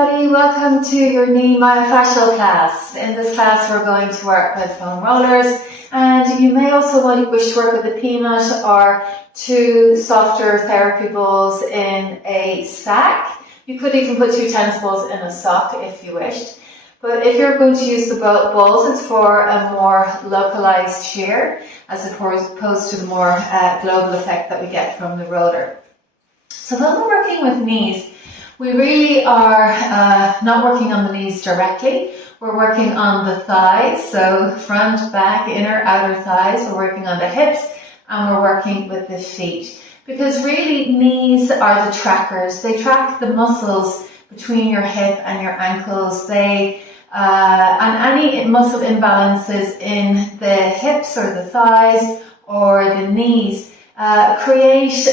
everybody, welcome to your knee myofascial class. In this class we're going to work with foam rollers, and you may also wish to work with a peanut or two softer therapy balls in a sack. You could even put two tennis balls in a sock if you wished. But if you're going to use the balls, it's for a more localized shear as opposed to the more global effect that we get from the roller. So when we're working with knees, we really are not working on the knees directly. We're working on the thighs, so front, back, inner, outer thighs. We're working on the hips, and we're working with the feet. Because really, knees are the trackers. They track the muscles between your hip and your ankles. And any muscle imbalances in the hips or the thighs or the knees create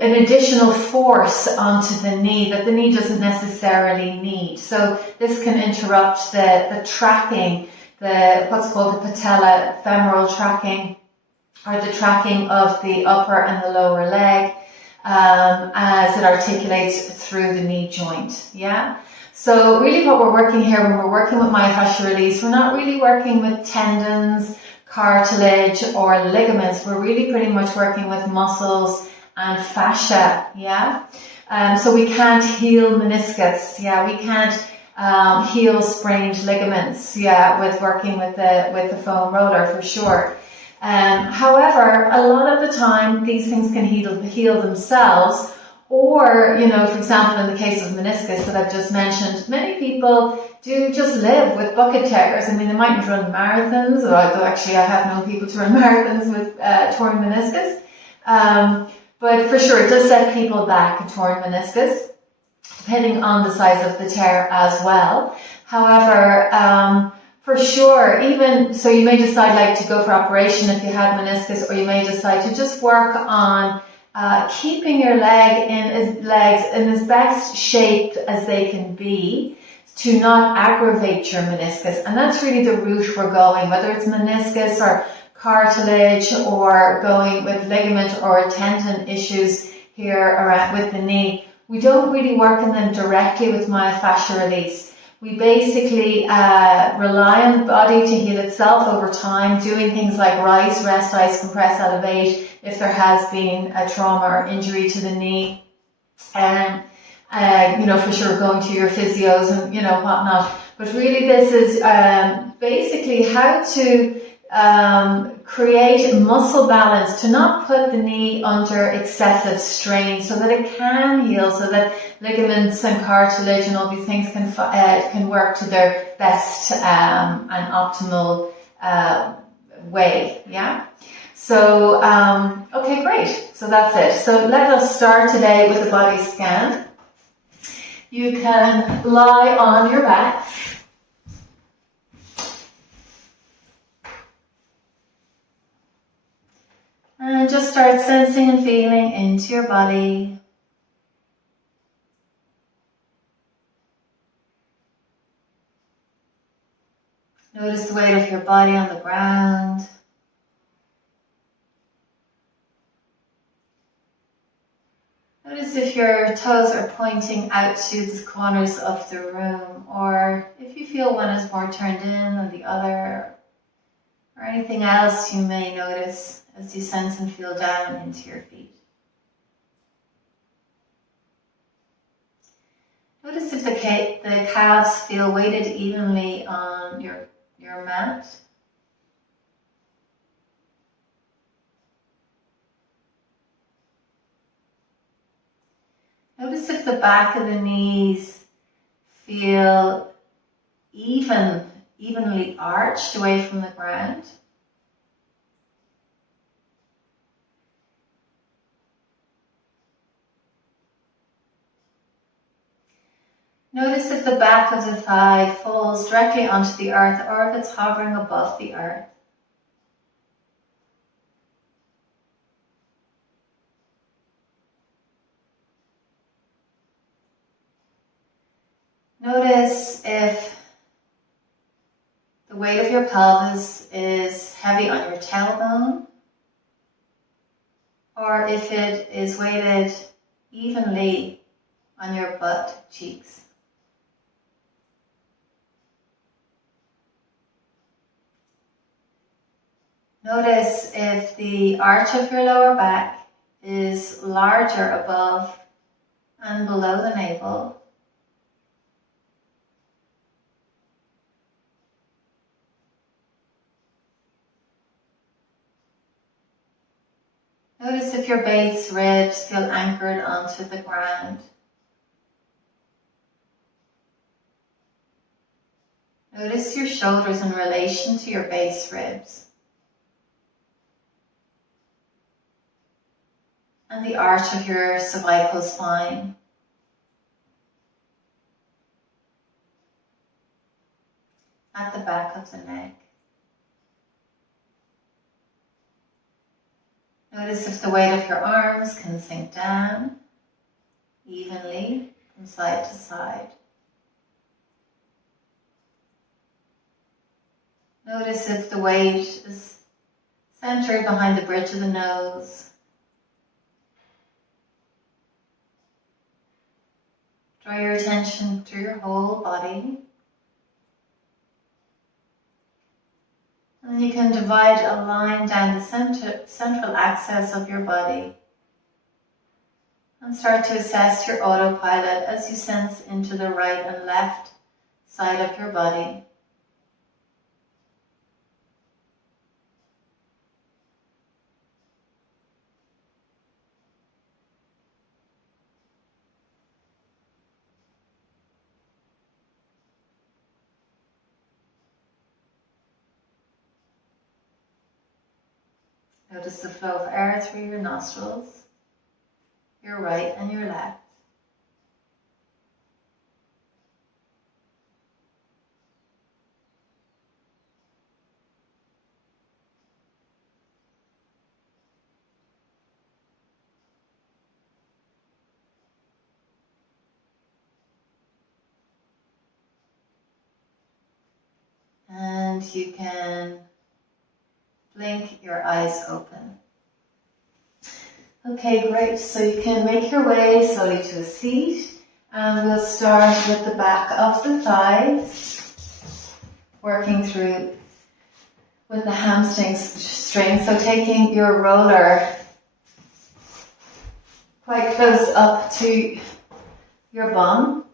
an additional force onto the knee that the knee doesn't necessarily need. So this can interrupt the tracking, what's called the patella, femoral tracking, or the tracking of the upper and the lower leg as it articulates through the knee joint. Yeah. So really what we're working here when we're working with myofascial release, we're not really working with tendons, cartilage or ligaments. We're really pretty much working with muscles and fascia, yeah? So we can't heal meniscus, yeah? We can't heal sprained ligaments, yeah, with working with the foam roller for sure. However, a lot of the time these things can heal themselves, or, for example, in the case of meniscus that I've just mentioned, many people do just live with bucket tears. I mean, they mightn't run marathons, although actually I have known people to run marathons with torn meniscus. But for sure, it does set people back, a torn meniscus, depending on the size of the tear as well. However, for sure, even so, you may decide to go for operation if you had meniscus, or you may decide to just work on keeping your legs in as best shape as they can be to not aggravate your meniscus. And that's really the route we're going, whether it's meniscus or cartilage or going with ligament or tendon issues here around with the knee. We don't really work on them directly with myofascial release. We basically rely on the body to heal itself over time, doing things like rise, rest, ice, compress, elevate, if there has been a trauma or injury to the knee. And, for sure going to your physios and, whatnot. But really this is basically how to create muscle balance, to not put the knee under excessive strain so that it can heal, so that ligaments and cartilage and all these things can work to their best and optimal way. Yeah. So, okay, great. So that's it. So let us start today with a body scan. You can lie on your back. And just start sensing and feeling into your body. Notice the weight of your body on the ground. Notice if your toes are pointing out to the corners of the room, or if you feel one is more turned in than the other, or anything else you may notice as you sense and feel down into your feet. Notice if the calves feel weighted evenly on your mat. Notice if the back of the knees feel evenly arched away from the ground. Notice if the back of the thigh falls directly onto the earth or if it's hovering above the earth. Notice if the weight of your pelvis is heavy on your tailbone, or if it is weighted evenly on your butt cheeks. Notice if the arch of your lower back is larger above and below the navel. Notice if your base ribs feel anchored onto the ground. Notice your shoulders in relation to your base ribs. And the arch of your cervical spine. At the back of the neck. Notice if the weight of your arms can sink down evenly from side to side. Notice if the weight is centered behind the bridge of the nose. Draw your attention to your whole body. And you can divide a line down the central axis of your body. And start to assess your autopilot as you sense into the right and left side of your body. Notice the flow of air through your nostrils, your right and your left. And you can blink your eyes open. Okay, great. So you can make your way slowly to a seat. And we'll start with the back of the thighs, working through with the hamstring string. So taking your roller quite close up to your bum.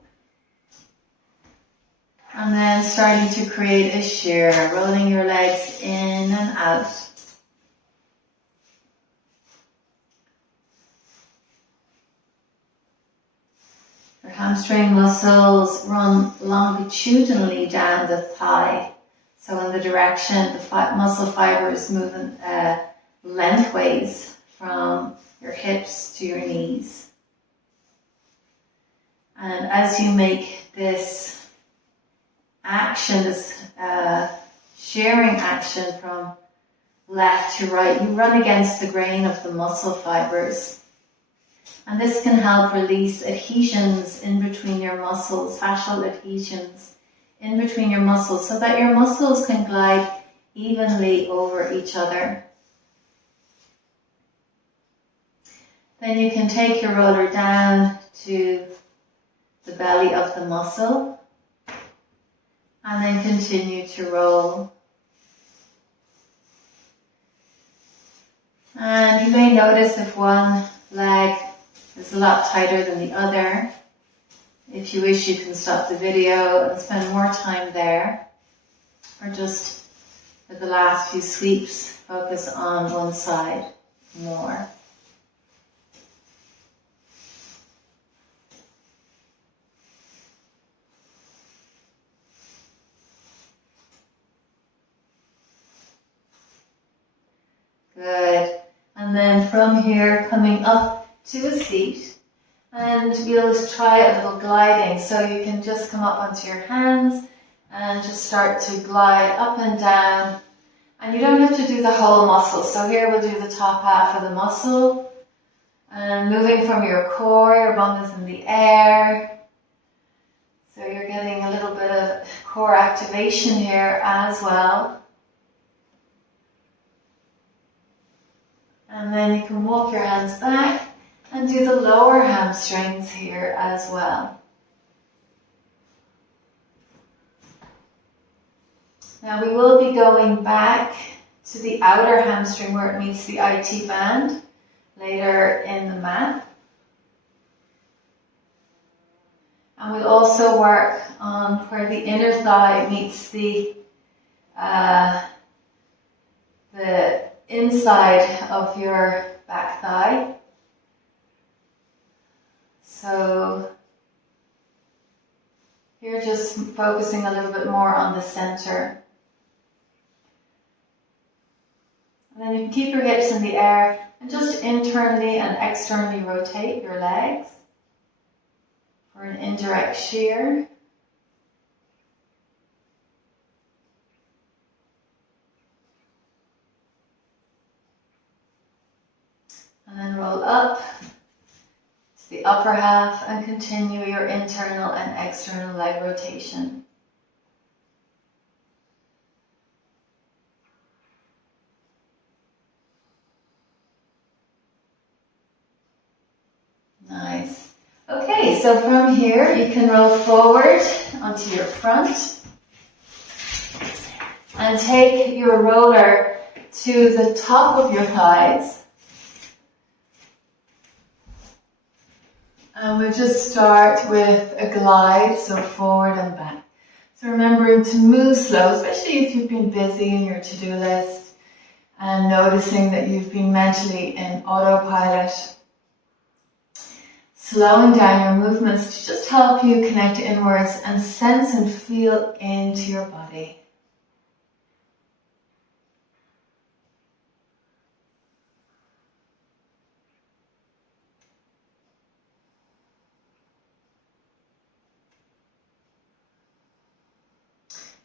And then starting to create a shear, rolling your legs in and out. Your hamstring muscles run longitudinally down the thigh. So in the direction the muscle fibers moving lengthways from your hips to your knees. And as you make this action, this shearing action from left to right, you run against the grain of the muscle fibers. And this can help release adhesions in between your muscles, fascial adhesions in between your muscles, so that your muscles can glide evenly over each other. Then you can take your roller down to the belly of the muscle. And then continue to roll. And you may notice if one leg is a lot tighter than the other. If you wish, you can stop the video and spend more time there. Or just for the last few sweeps, focus on one side more. Good. And then from here, coming up to a seat, and we'll try a little gliding. So you can just come up onto your hands and just start to glide up and down. And you don't have to do the whole muscle. So here we'll do the top half of the muscle. And moving from your core, your bum is in the air. So you're getting a little bit of core activation here as well. And then you can walk your hands back And do the lower hamstrings here as well. Now we will be going back to the outer hamstring where it meets the IT band later in the mat. And we'll also work on where the inner thigh meets the inside of your back thigh. So here just focusing a little bit more on the center. And then you can keep your hips in the air and just internally and externally rotate your legs for an indirect shear. And then roll up to the upper half and continue your internal and external leg rotation. Nice. Okay, so from here you can roll forward onto your front and take your roller to the top of your thighs. And we'll just start with a glide, so forward and back. So remembering to move slow, especially if you've been busy in your to-do list and noticing that you've been mentally in autopilot. Slowing down your movements to just help you connect inwards and sense and feel into your body.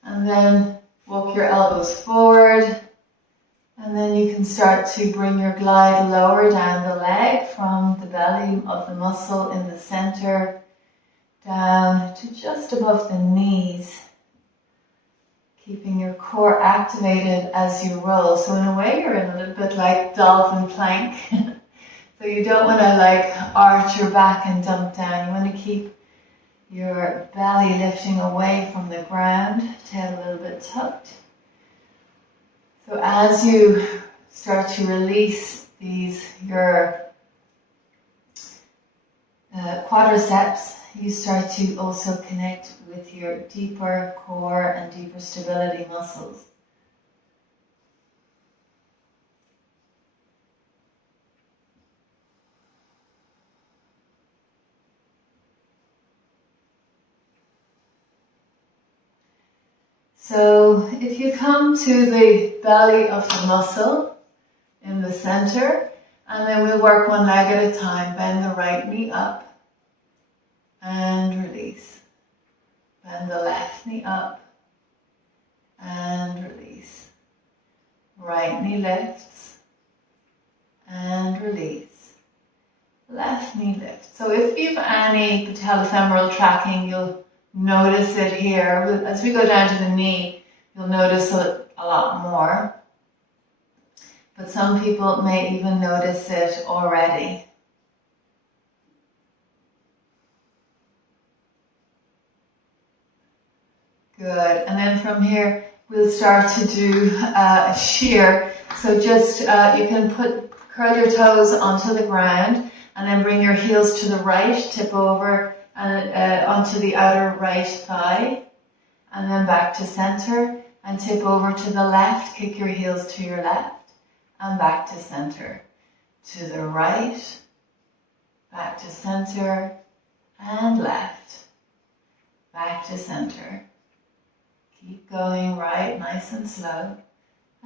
And then walk your elbows forward. And then you can start to bring your glide lower down the leg from the belly of the muscle in the center down to just above the knees. Keeping your core activated as you roll. So in a way you're in a little bit like dolphin plank. So you don't want to like arch your back and dump down. You want to keep your belly lifting away from the ground, tail a little bit tucked. So as you start to release your quadriceps, you start to also connect with your deeper core and deeper stability muscles. So if you come to the belly of the muscle in the center, and then we'll work one leg at a time. Bend the right knee up and release. Bend the left knee up and release. Right knee lifts and release. Left knee lifts. So if you have any patella femoral tracking, you'll notice it here. As we go down to the knee, you'll notice it a lot more. But some people may even notice it already. Good. And then from here, we'll start to do a shear. So just, you can curl your toes onto the ground and then bring your heels to the right, tip over and onto the outer right thigh, and then back to center and tip over to the left, kick your heels to your left and back to center, to the right, back to center and left, back to center. Keep going right, nice and slow,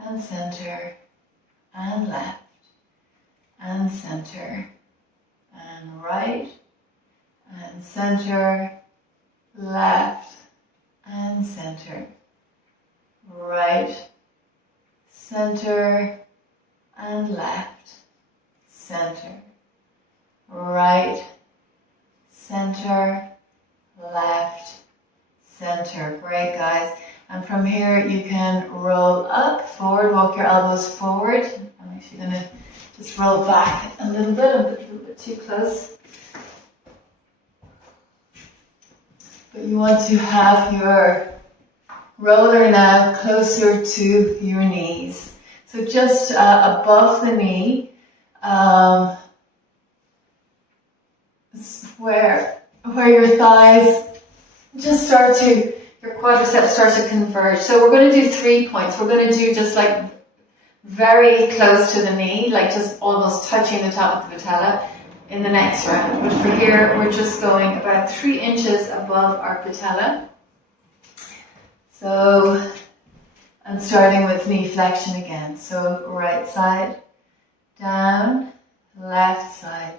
and center and left and center and right and center, left and center, right, center and left, center, right, center, left, center. Great, guys. And from here you can roll up, forward, walk your elbows forward. I'm actually going to just roll back a little bit and put a little bit bit too close. But you want to have your roller now closer to your knees. So just above the knee, where your thighs just start to, your quadriceps start to converge. So we're going to do 3 points. We're going to do just like very close to the knee, like just almost touching the top of the patella in the next round. But for here, we're just going about 3 inches above our patella. So I'm starting with knee flexion again. So right side, down, left side,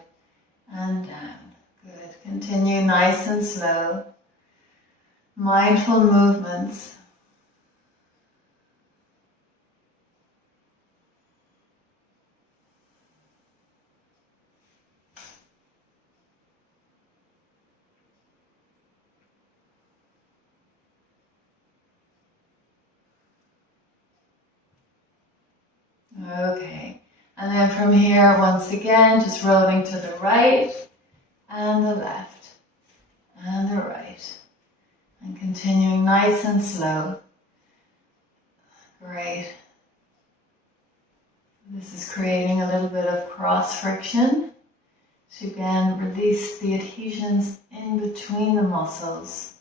and down. Good. Continue nice and slow. Mindful movements. Okay, and then from here, once again, just rolling to the right and the left and the right, and continuing nice and slow. Great. This is creating a little bit of cross friction to again release the adhesions in between the muscles.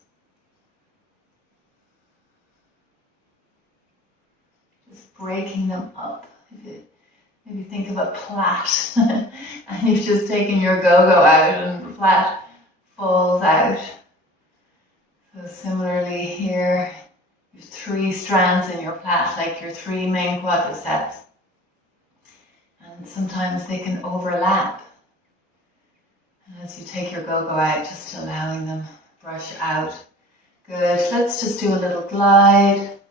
Just breaking them up. Maybe think of a plait and you've just taken your go-go out and the plait falls out. So similarly here, you have 3 strands in your plait, like your 3 main quadriceps. And sometimes they can overlap. And as you take your go-go out, just allowing them brush out. Good, let's just do a little glide,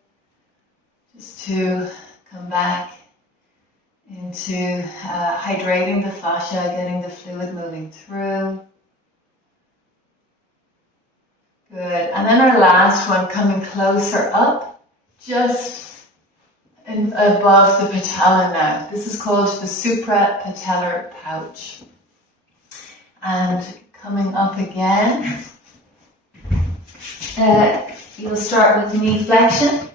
just to come back into hydrating the fascia, getting the fluid moving through. Good. And then our last one, coming closer up, just above the patella now. This is called the suprapatellar pouch. And coming up again, you'll start with knee flexion.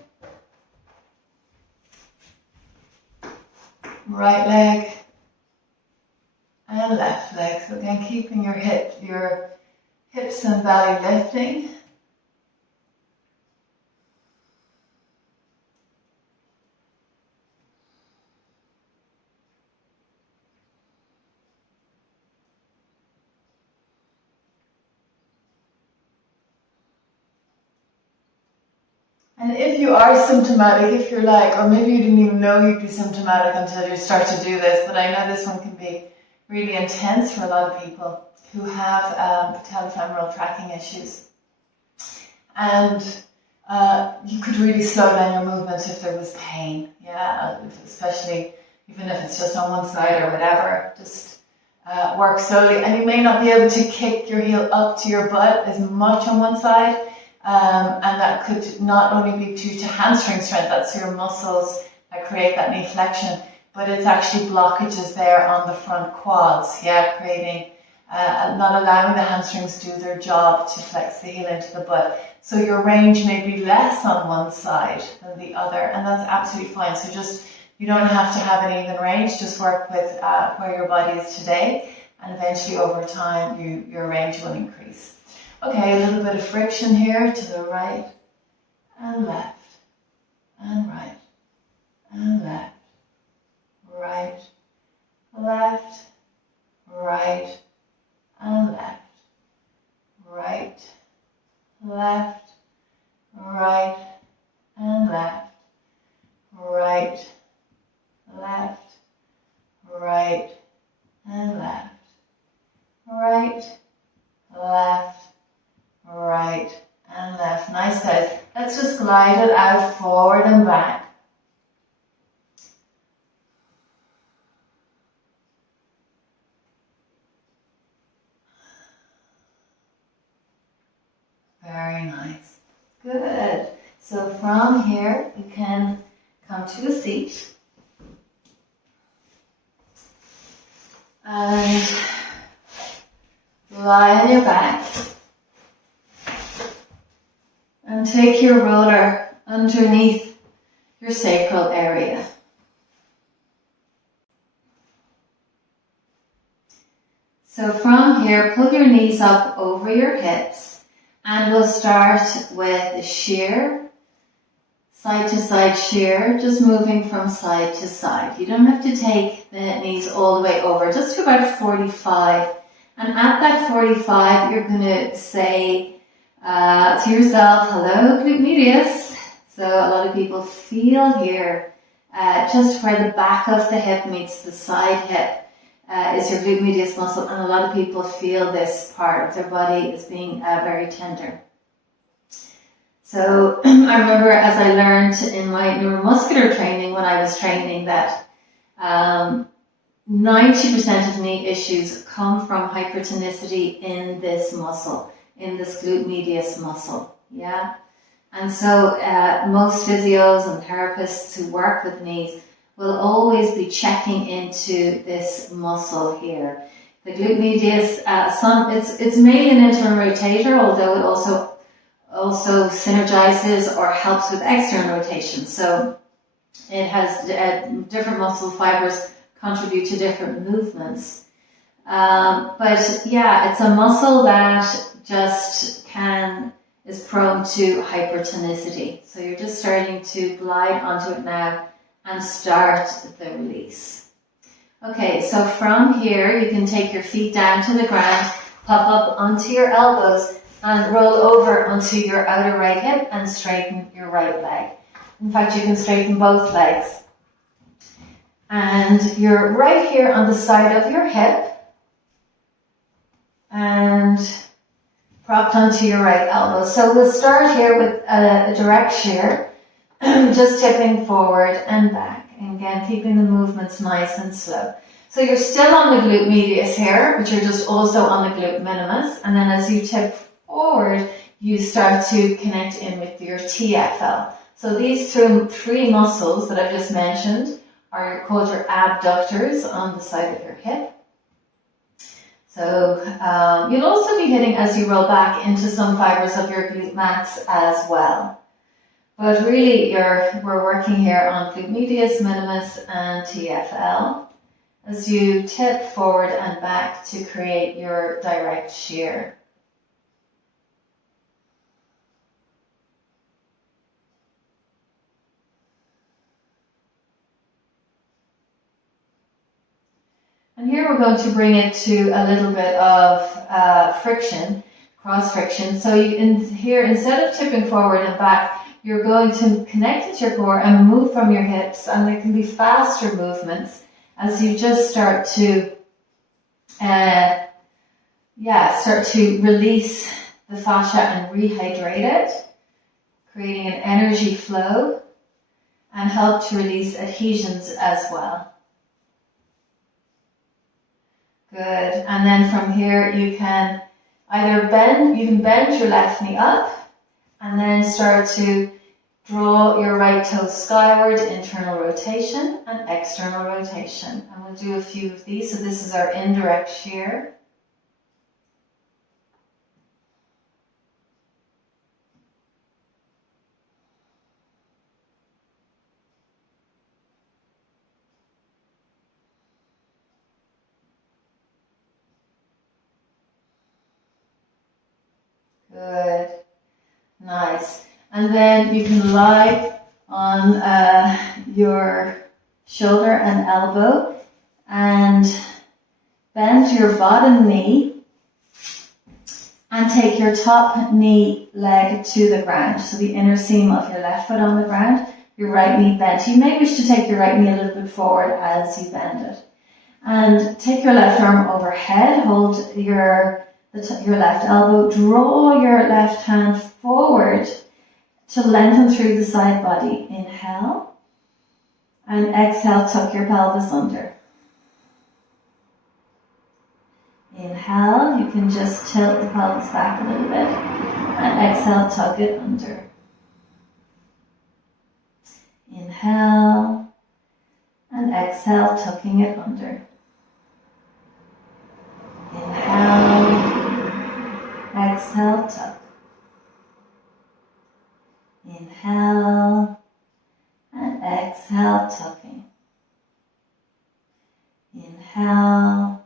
Right leg and left leg. So again, keeping your hips and belly lifting. And if you are symptomatic, if you're like, or maybe you didn't even know you'd be symptomatic until you start to do this, but I know this one can be really intense for a lot of people who have patellofemoral tracking issues. And you could really slow down your movement if there was pain, yeah, especially even if it's just on one side or whatever, just work slowly. And you may not be able to kick your heel up to your butt as much on one side. And that could not only be due to hamstring strength, that's your muscles that create that knee flexion, but it's actually blockages there on the front quads, yeah, creating, not allowing the hamstrings to do their job to flex the heel into the butt. So your range may be less on one side than the other, and that's absolutely fine. So just, you don't have to have an even range, just work with where your body is today, and eventually over time your range will increase. Okay, a little bit of friction here to the right and left and right and left, right, left, right and left, right, left, right and left, right, left, right and left, right, left, right and left. Nice guys. Let's just glide it out forward and back. Very nice. Good. So from here you can come to a seat. And lie on your back and take your roller underneath your sacral area. So from here, pull your knees up over your hips, and we'll start with the shear, side to side shear, just moving from side to side. You don't have to take the knees all the way over, just to about 45. And at that 45, you're going to say to yourself, hello, glute medius. So a lot of people feel here, just where the back of the hip meets the side hip. Is your glute medius muscle, and a lot of people feel this part of their body as being very tender. So I remember as I learned in my neuromuscular training when I was training that 90% of knee issues come from hypertonicity in this muscle, in this glute medius muscle. Yeah, and so most physios and therapists who work with knees will always be checking into this muscle here. The glute medius, it's mainly an internal rotator, although it also synergizes or helps with external rotation. So it has different muscle fibers contribute to different movements. But yeah, it's a muscle that just is prone to hypertonicity. So you're just starting to glide onto it now and start the release. Okay, so from here, you can take your feet down to the ground, pop up onto your elbows, and roll over onto your outer right hip and straighten your right leg. In fact, you can straighten both legs. And you're right here on the side of your hip and propped onto your right elbow. So we'll start here with a direct shear. Just tipping forward and back, and again keeping the movements nice and slow. So you're still on the glute medius here, but you're just also on the glute minimus, and then as you tip forward, you start to connect in with your TFL. So these three muscles that I've just mentioned are called your abductors on the side of your hip. So you'll also be hitting, as you roll back, into some fibers of your glute max as well. But really, we're working here on glute medius, minimus, and TFL as you tip forward and back to create your direct shear. And here we're going to bring it to a little bit of friction, cross friction. So here, instead of tipping forward and back, you're going to connect with your core and move from your hips, and there can be faster movements as you just start to release the fascia and rehydrate it, creating an energy flow, and help to release adhesions as well. Good. And then from here you can either bend your left knee up and then start to draw your right toe skyward, internal rotation and external rotation. And we'll do a few of these. So this is our indirect shear. Good. Nice. And then you can lie on your shoulder and elbow and bend your bottom knee and take your top knee leg to the ground. So the inner seam of your left foot on the ground, your right knee bent. You may wish to take your right knee a little bit forward as you bend it. And take your left arm overhead, hold your left elbow, draw your left hand forward to lengthen through the side body. Inhale and exhale, tuck your pelvis under. Inhale, you can just tilt the pelvis back a little bit, and exhale, tuck it under. Inhale and exhale, tucking it under. Inhale Exhale, tucking. Inhale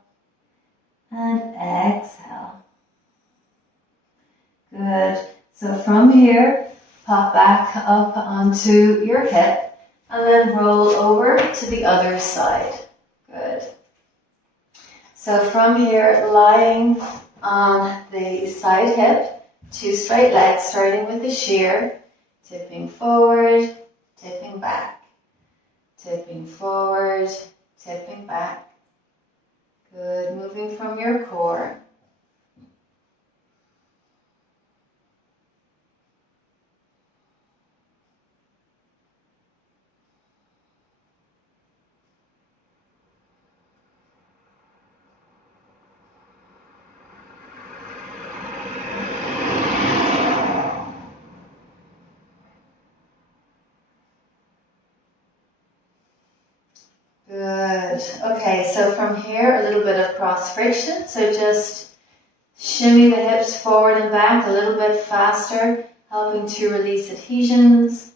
and exhale. Good. So from here, pop back up onto your hip and then roll over to the other side. Good. So from here, lying on the side hip, 2 straight legs, starting with the shear, tipping forward, tipping back, tipping forward, tipping back. Good. Moving from your core. Good. Okay, so from here, a little bit of cross friction. So just shimmy the hips forward and back a little bit faster, helping to release adhesions.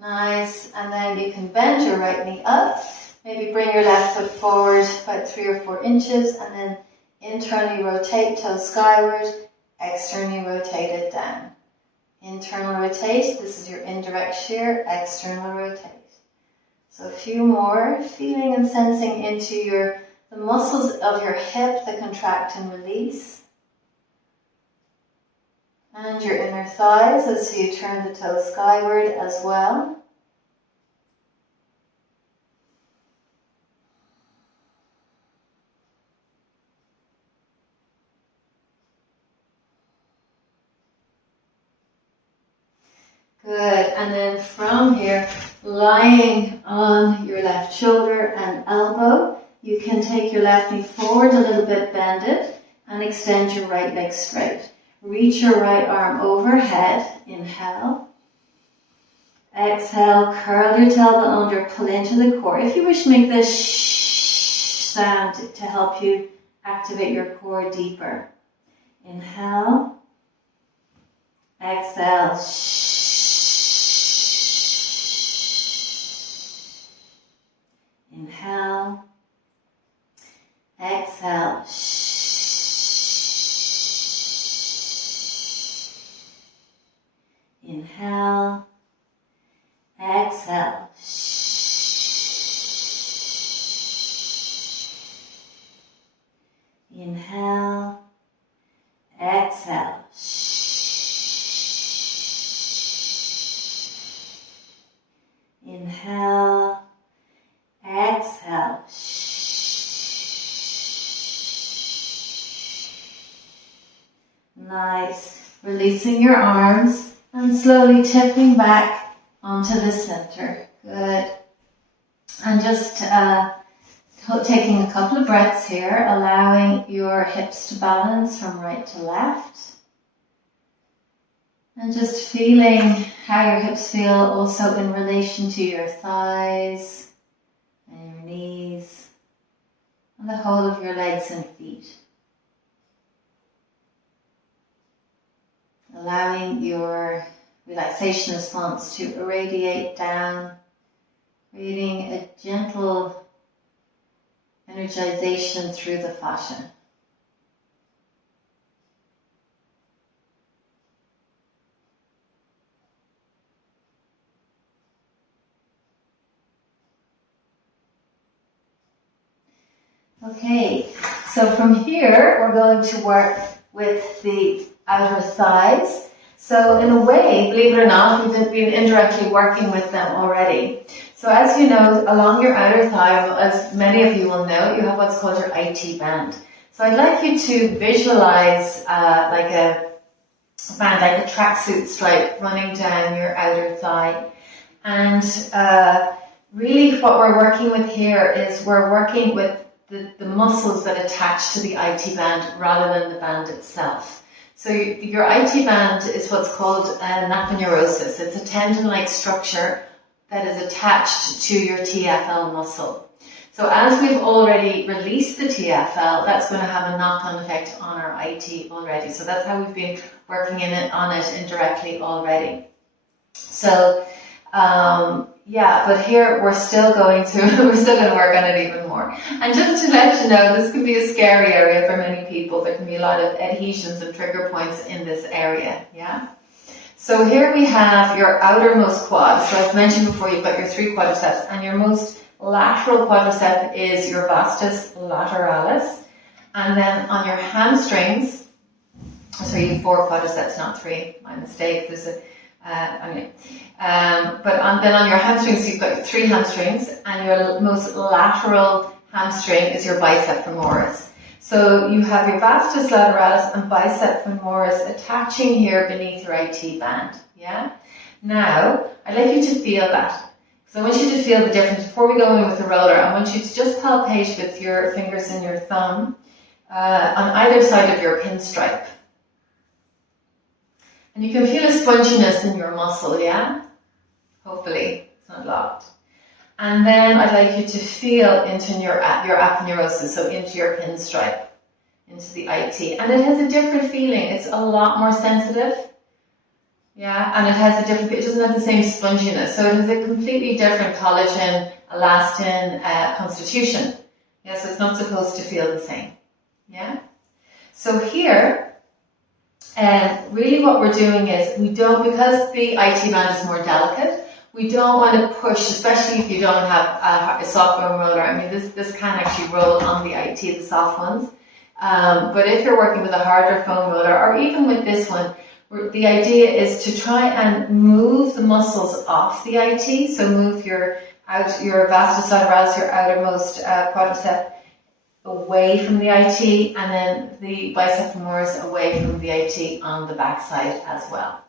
Nice. And then you can bend your right knee up. Maybe bring your left foot forward about 3 or 4 inches and then internally rotate, toes skyward, externally rotate it down. Internal rotate, this is your indirect shear, external rotate. So a few more, feeling and sensing into the muscles of your hip that contract and release. And your inner thighs as you turn the toes skyward as well. Good, and then from here, lying on your left shoulder and elbow, you can take your left knee forward a little bit, bend it, and extend your right leg straight. Reach your right arm overhead, inhale. Exhale, curl your tailbone under, pull into the core. If you wish, make this shh sound to help you activate your core deeper. Inhale. Exhale, shh. Inhale, exhale, inhale, exhale, inhale, exhale, inhale, exhale. Nice. Releasing your arms and slowly tipping back onto the center. Good. And just taking a couple of breaths here, allowing your hips to balance from right to left. And just feeling how your hips feel also in relation to your thighs and your knees and the whole of your legs and feet. Allowing your relaxation response to irradiate down, creating a gentle energization through the fascia. Okay, so from here we're going to work with the outer thighs. So in a way, believe it or not, we've been indirectly working with them already. So as you know, along your outer thigh, as many of you will know, you have what's called your IT band. So I'd like you to visualize like a band, like a tracksuit stripe running down your outer thigh. And really what we're working with here is we're working with the muscles that attach to the IT band rather than the band itself. So your IT band is what's called aponeurosis. It's a tendon-like structure that is attached to your TFL muscle. So as we've already released the TFL, that's going to have a knock-on effect on our IT already. So that's how we've been working on it indirectly already. So, yeah, but here we're still going to work on it even more. And just to let you know, this can be a scary area for many people. There can be a lot of adhesions and trigger points in this area, yeah? So here we have your outermost quad. So I've mentioned before, you've got your 3 quadriceps, and your most lateral quadricep is your vastus lateralis. And then on your hamstrings, so you have 4 quadriceps, not 3, my mistake. There's a anyway. Then on your hamstrings, you've got 3 hamstrings, and your most lateral hamstring is your bicep femoris. So you have your vastus lateralis and bicep femoris attaching here beneath your IT band. Yeah. Now I'd like you to feel that. So I want you to feel the difference. Before we go in with the roller, I want you to just palpate with your fingers and your thumb on either side of your pinstripe. And you can feel a sponginess in your muscle, yeah? Hopefully, it's not locked. And then I'd like you to feel into your aponeurosis, so into your pinstripe, into the IT. And it has a different feeling. It's a lot more sensitive, yeah? And it doesn't have the same sponginess. So it has a completely different collagen, elastin constitution. Yeah, so it's not supposed to feel the same, yeah? So here, really what we're doing is because the IT band is more delicate, we don't want to push, especially if you don't have a soft foam roller. I mean, this can actually roll on the IT, the soft ones. But if you're working with a harder foam roller, or even with this one, the idea is to try and move the muscles off the IT. So move your vastus lateralis, your outermost quadricep, away from the IT, and then the bicep femoris away from the IT on the backside as well.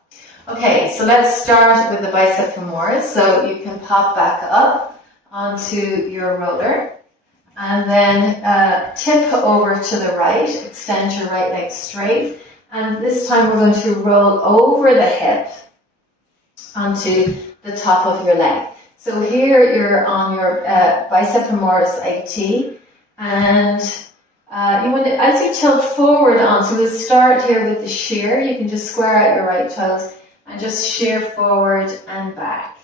Okay, so let's start with the bicep femoris. So you can pop back up onto your roller, and then tip over to the right, extend your right leg straight, and this time we're going to roll over the hip onto the top of your leg. So here you're on your bicep femoris IT, and you want to, as you tilt forward on, so we'll start here with the shear. You can just square out your right toes and just shear forward and back.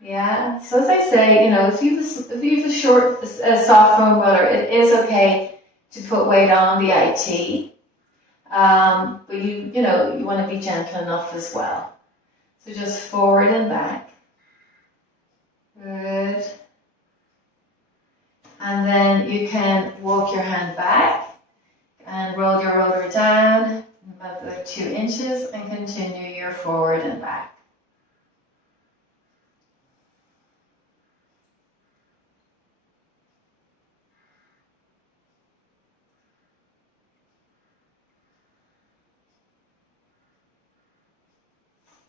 Yeah. So as I say, if you have a soft foam roller, it is okay to put weight on the IT, but you want to be gentle enough as well. So just forward and back. Good. And then you can walk your hand back and roll your roller down about 2 inches and continue your forward and back.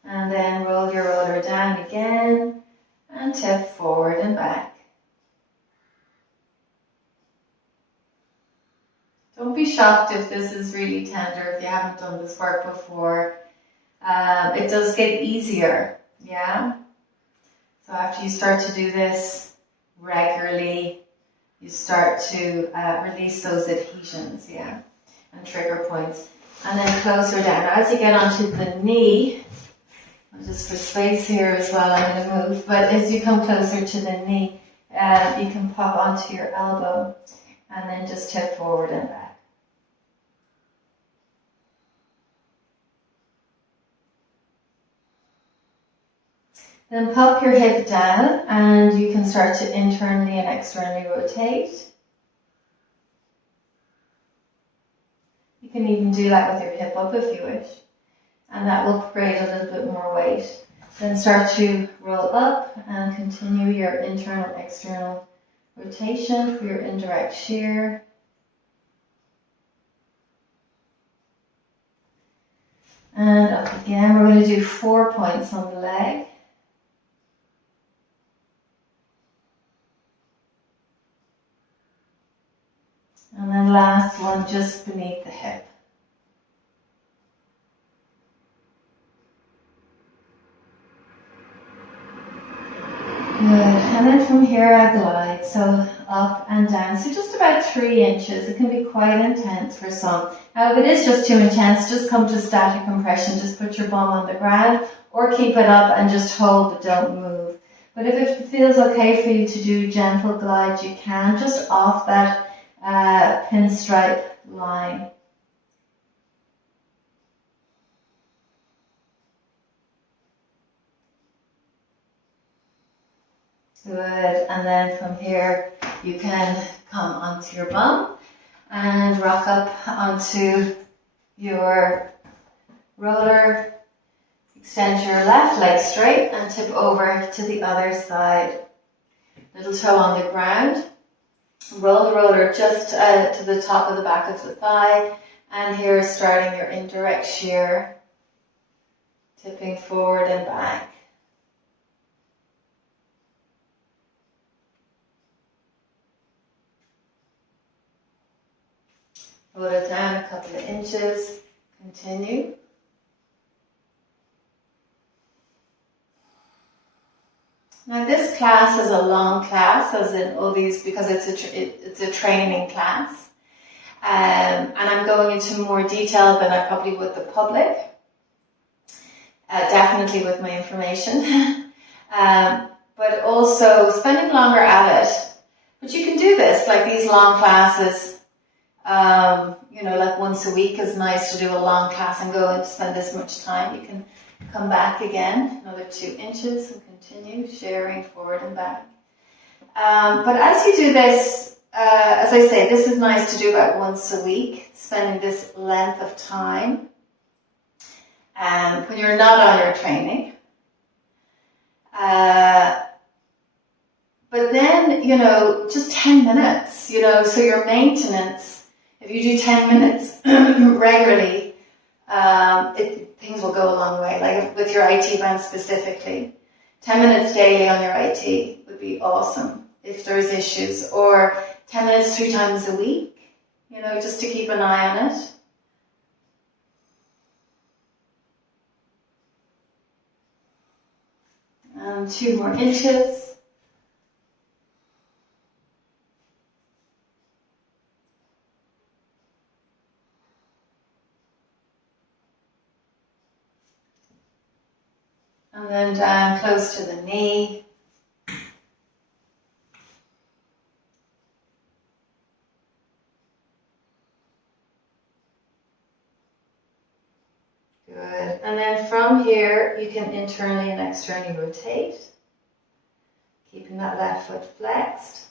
And then roll your roller down again and tip forward and back. Don't be shocked if this is really tender, if you haven't done this work before. It does get easier, yeah? So after you start to do this regularly, you start to release those adhesions, yeah? And trigger points. And then closer down. Now, as you get onto the knee, just for space here as well, I'm going to move, but as you come closer to the knee, you can pop onto your elbow and then just tip forward and back. Then pop your hip down and you can start to internally and externally rotate. You can even do that with your hip up if you wish. And that will create a little bit more weight. Then start to roll up and continue your internal, external rotation for your indirect shear. And up again, we're going to do 4 points on the leg. And then last one just beneath the hip. Good. And then from here I glide. So up and down. So just about 3 inches. It can be quite intense for some. Now if it is just too intense, just come to static compression. Just put your bum on the ground or keep it up and just hold but don't move. But if it feels okay for you to do gentle glides, you can, just off that pinstripe line. Good, and then from here you can come onto your bum and rock up onto your roller. Extend your left leg straight and tip over to the other side. Little toe on the ground. Roll the roller just to the top of the back of the thigh. And here starting your indirect shear. Tipping forward and back. Hold it down a couple of inches. Continue. Now this class is a long class, as in all these, because it's a training class. And I'm going into more detail than I probably would the public. Definitely with my information. But also spending longer at it. But you can do this, like these long classes. Like once a week is nice to do a long class and go and spend this much time. You can come back again, another 2 inches, and continue sharing forward and back. But as you do this, as I say, this is nice to do about once a week, spending this length of time. When you're not on your training. But then, just 10 minutes, so your maintenance, if you do 10 minutes regularly, things will go a long way. Like with your IT band specifically, 10 minutes daily on your IT would be awesome if there's issues, or 10 minutes 3 times a week, just to keep an eye on it. And 2 more inches. And then down close to the knee. Good. And then from here, you can internally and externally rotate, keeping that left foot flexed.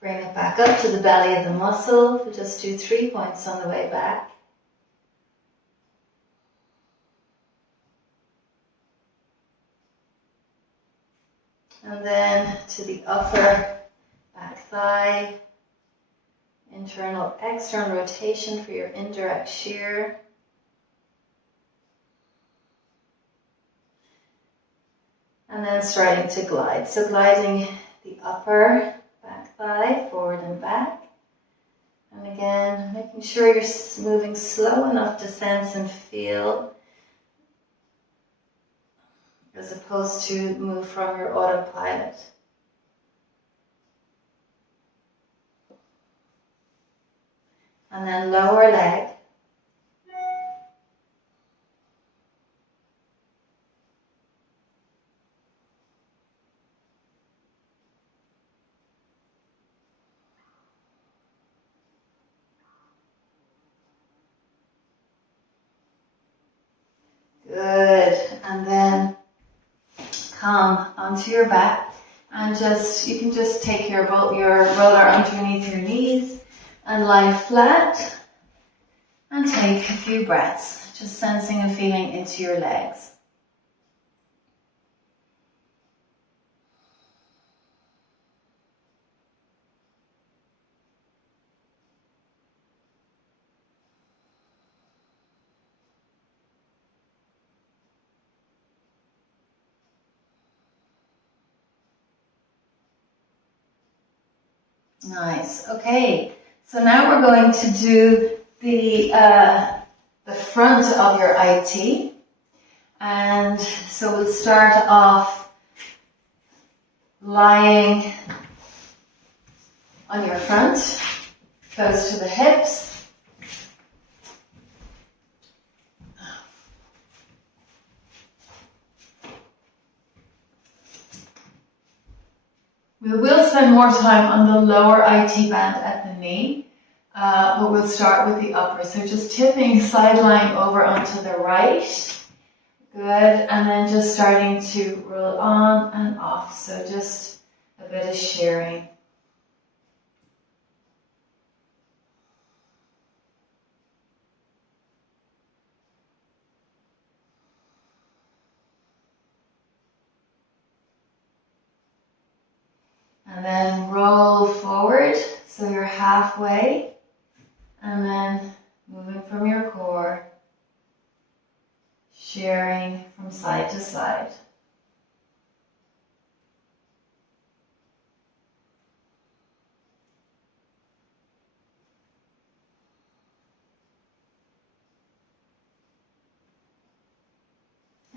Bring it back up to the belly of the muscle. We'll just do 3 points on the way back. And then to the upper back thigh. Internal, external rotation for your indirect shear. And then starting to glide. So gliding the upper back thigh, forward and back. And again, making sure you're moving slow enough to sense and feel, as opposed to move from your autopilot. And then lower leg. Good. And then come onto your back and you can just take your roller underneath your knees and lie flat and take a few breaths, just sensing and feeling into your legs. Nice. Okay. So now we're going to do the front of your IT. And so we'll start off lying on your front, close to the hips. We will spend more time on the lower IT band at the knee, but we'll start with the upper. So just tipping, side lying over onto the right. Good, and then just starting to roll on and off. So just a bit of shearing. And then roll forward, so you're halfway, and then moving from your core, shearing from side to side.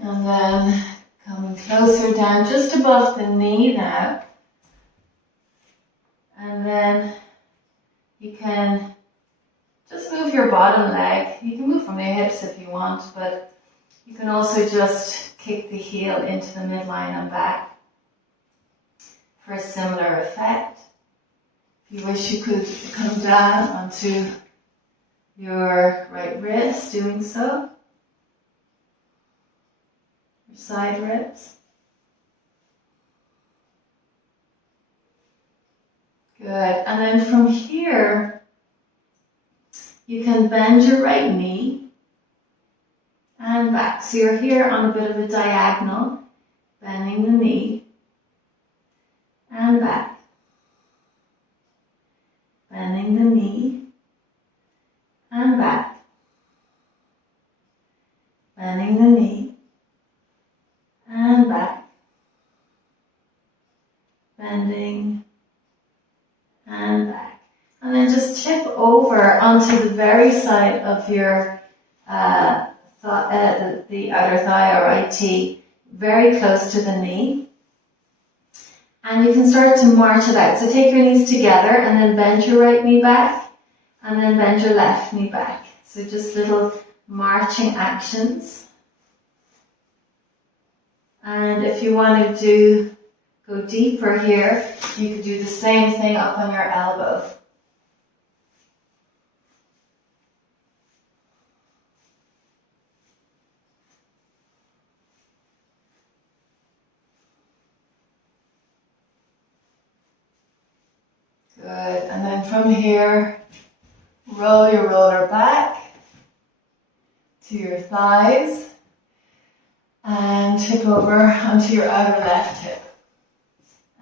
And then coming closer down, just above the knee now. And then you can just move your bottom leg. You can move from your hips if you want, but you can also just kick the heel into the midline and back for a similar effect. If you wish, you could come down onto your right wrist, doing so. Your side ribs. Good, and then from here, you can bend your right knee and back. So you're here on a bit of a diagonal, bending the knee and back. Bending the knee and back. Bending the knee and back. Bending and back. And then just tip over onto the very side of your the outer thigh or IT, very close to the knee. And you can start to march it out. So take your knees together and then bend your right knee back and then bend your left knee back. So just little marching actions. And if you want to go deeper here, you could do the same thing up on your elbow. Good, and then from here, roll your roller back to your thighs and tip over onto your outer left hip.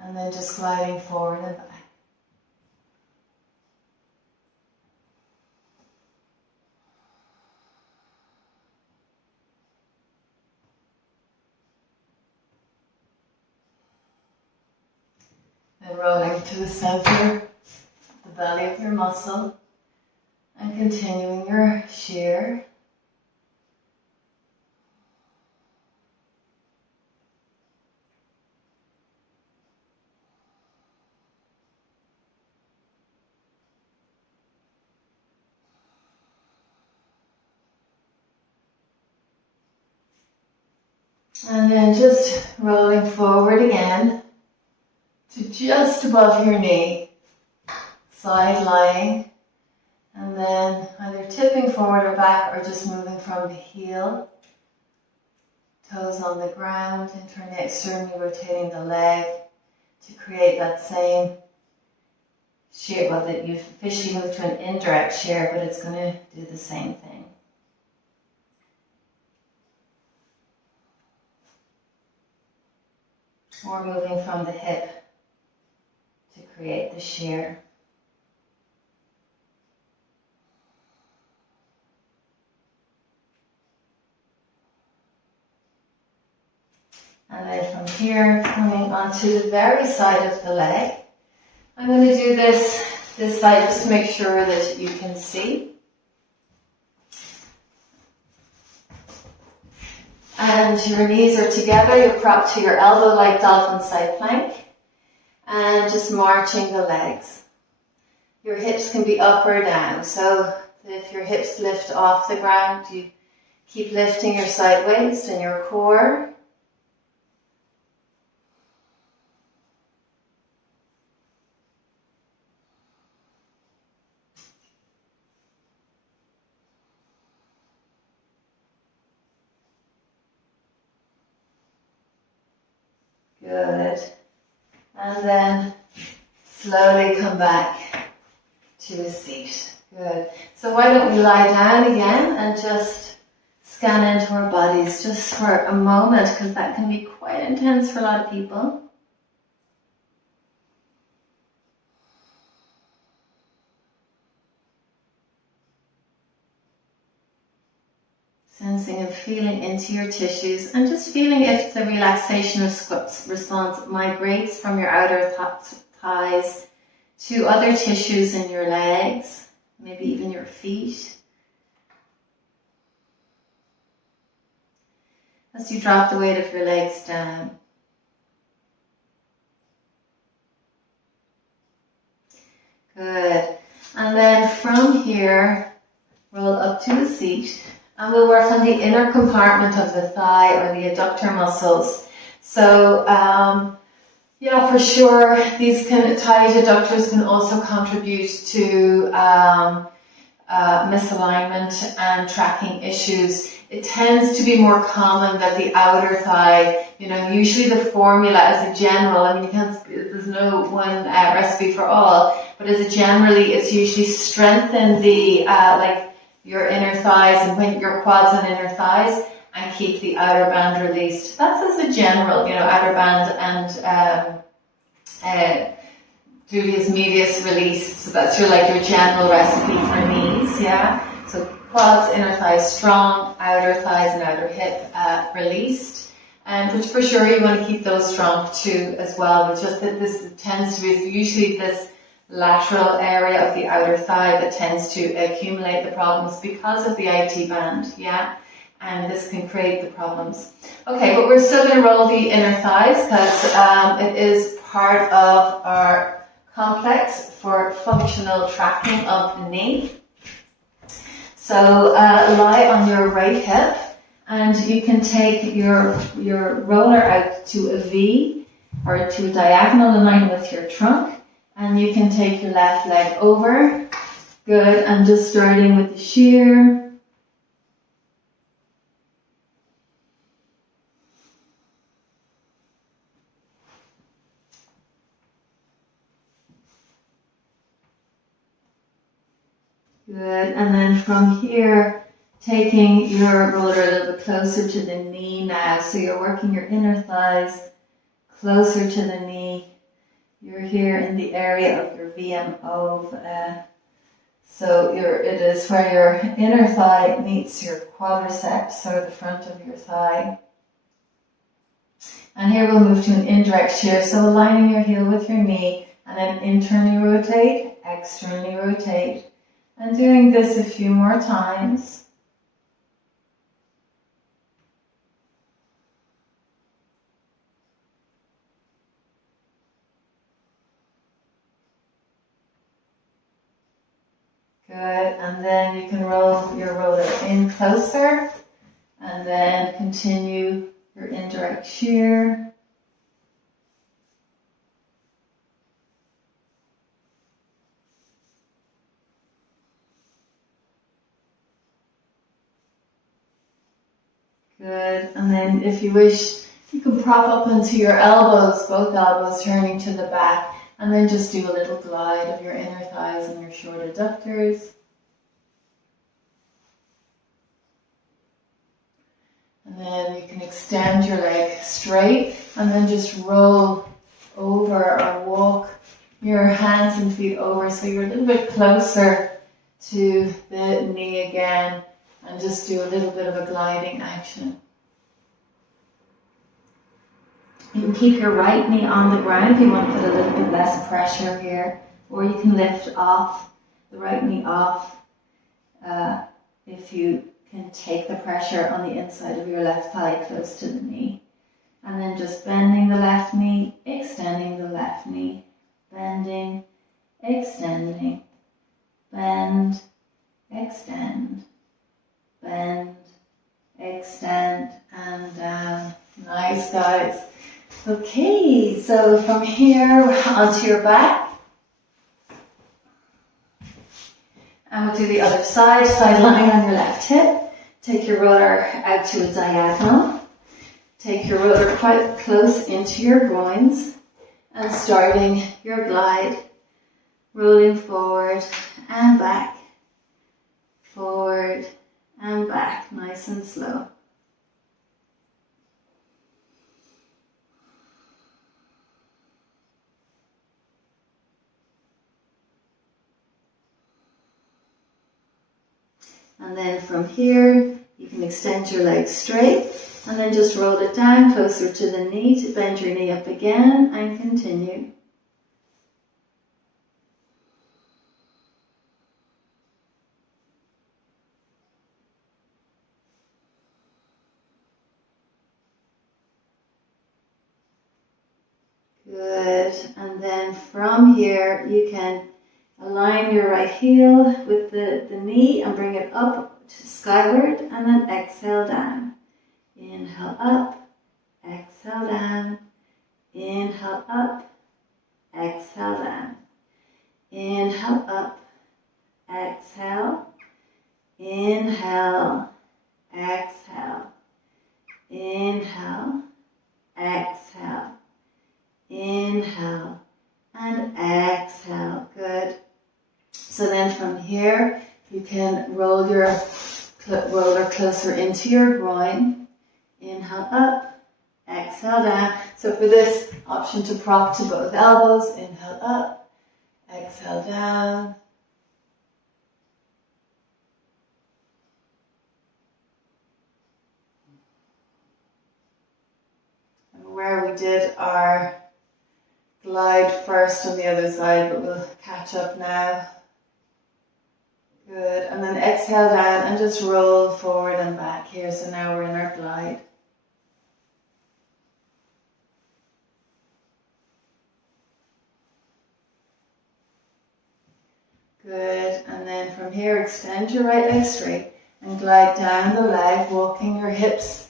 And then just gliding forward and back. Then rolling to the center, the belly of your muscle, and continuing your shear. And then just rolling forward again to just above your knee, side lying, and then either tipping forward or back or just moving from the heel, toes on the ground, externally rotating the leg to create that same shear. Well, that you've officially moved to an indirect shear, but it's going to do the same thing. Or moving from the hip to create the shear. And then from here, coming onto the very side of the leg. I'm going to do this side just to make sure that you can see. And your knees are together, you're propped to your elbow like dolphin side plank. And just marching the legs. Your hips can be up or down. So if your hips lift off the ground, you keep lifting your side waist and your core. Good. And then slowly come back to a seat. Good. So why don't we lie down again and just scan into our bodies just for a moment, because that can be quite intense for a lot of people. Sensing and feeling into your tissues and just feeling if the relaxation response migrates from your outer thighs to other tissues in your legs, maybe even your feet. As you drop the weight of your legs down. Good. And then from here, roll up to the seat. And we'll work on the inner compartment of the thigh or the adductor muscles. So, yeah, for sure, these tight adductors can also contribute to misalignment and tracking issues. It tends to be more common that the outer thigh, usually the formula as a general, there's no one recipe for all, but as a generally, it's usually strengthen the, your inner thighs and point your quads and inner thighs and keep the outer band released. That's as a general, outer band and gluteus medius release. So that's your general recipe for knees, yeah? So quads, inner thighs strong, outer thighs and outer hip released. And which for sure you want to keep those strong too as well. But just that this tends to be usually this lateral area of the outer thigh that tends to accumulate the problems because of the IT band, yeah? And this can create the problems. Okay, but we're still going to roll the inner thighs because it is part of our complex for functional tracking of the knee. So lie on your right hip and you can take your roller out to a V or to a diagonal in line with your trunk. And you can take your left leg over. Good. And just starting with the shear. Good. And then from here, taking your roller a little bit closer to the knee now. So you're working your inner thighs closer to the knee. You're here in the area of your VMO. So it is where your inner thigh meets your quadriceps, so the front of your thigh. And here we'll move to an indirect shear. So aligning your heel with your knee and then internally rotate, externally rotate. And doing this a few more times. Good, and then you can roll your roller in closer, and then continue your indirect shear. Good, and then if you wish, you can prop up into your elbows, both elbows turning to the back. And then just do a little glide of your inner thighs and your short adductors. And then you can extend your leg straight and then just roll over or walk your hands and feet over so you're a little bit closer to the knee again and just do a little bit of a gliding action. You can keep your right knee on the ground if you want to put a little bit less pressure here, or you can lift off the right knee off if you can take the pressure on the inside of your left thigh close to the knee. And then just bending the left knee, extending the left knee, bending, extending, bend, extend, bend, extend, and down. Nice, guys. Okay, so from here onto your back. And we'll do the other side, side lying on your left hip. Take your roller out to a diagonal. Take your roller quite close into your groins. And starting your glide, rolling forward and back, forward and back, nice and slow. And then from here, you can extend your legs straight and then just roll it down closer to the knee to bend your knee up again and continue. Good. And then from here, you can align your right heel with the knee and bring it up to skyward and then exhale down. Inhale up, exhale down. Inhale up, exhale down. Inhale up, exhale. Inhale, exhale. Inhale, exhale. Inhale and exhale. Good. So then from here, you can roll your roller closer into your groin. Inhale up, exhale down. So for this option to prop to both elbows, inhale up, exhale down. And where we did our glide first on the other side, but we'll catch up now. Good, and then exhale down and just roll forward and back here. So now we're in our glide. Good, and then from here extend your right leg straight and glide down the leg, walking your hips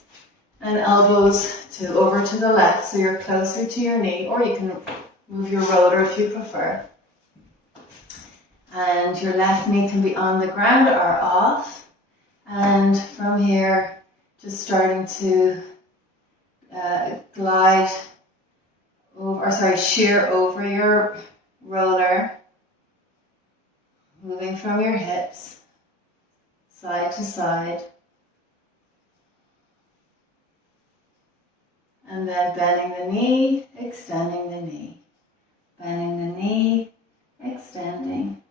and elbows over to the left so you're closer to your knee, or you can move your roller if you prefer. And your left knee can be on the ground or off. And from here, just starting to shear over your roller, moving from your hips, side to side. And then bending the knee, extending the knee. Bending the knee, extending.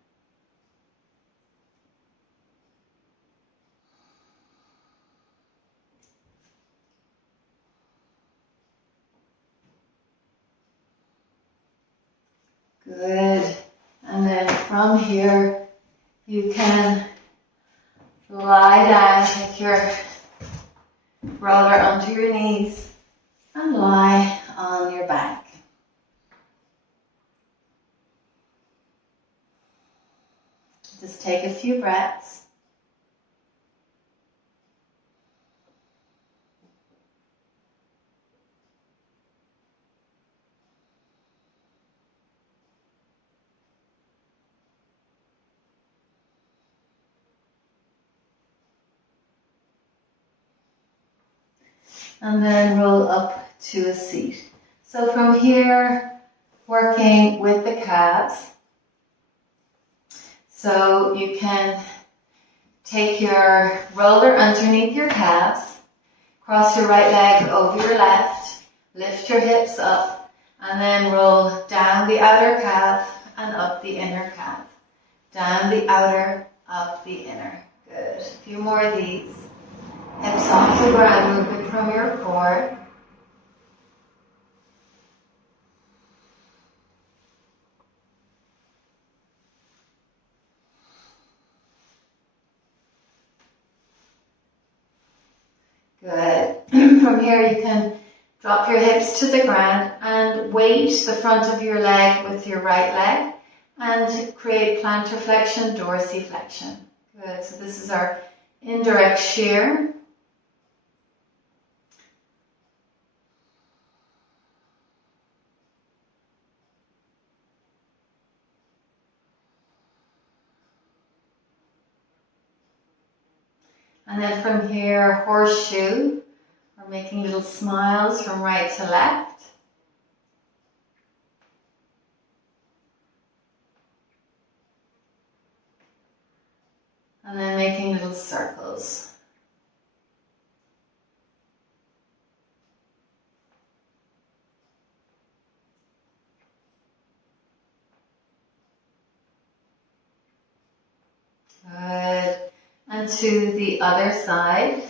Good. And then from here, you can lie down, take your roller onto your knees and lie on your back. Just take a few breaths. And then roll up to a seat. So from here, working with the calves. So you can take your roller underneath your calves, cross your right leg over your left, lift your hips up, and then roll down the outer calf and up the inner calf. Down the outer, up the inner. Good. A few more of these. Hips off the ground, moving from your core. Good. From here you can drop your hips to the ground and weight the front of your leg with your right leg and create plantar flexion, dorsiflexion. Good. So this is our indirect shear. And then from here, horseshoe. We're making little smiles from right to left. And then making little circles. Good. And to the other side.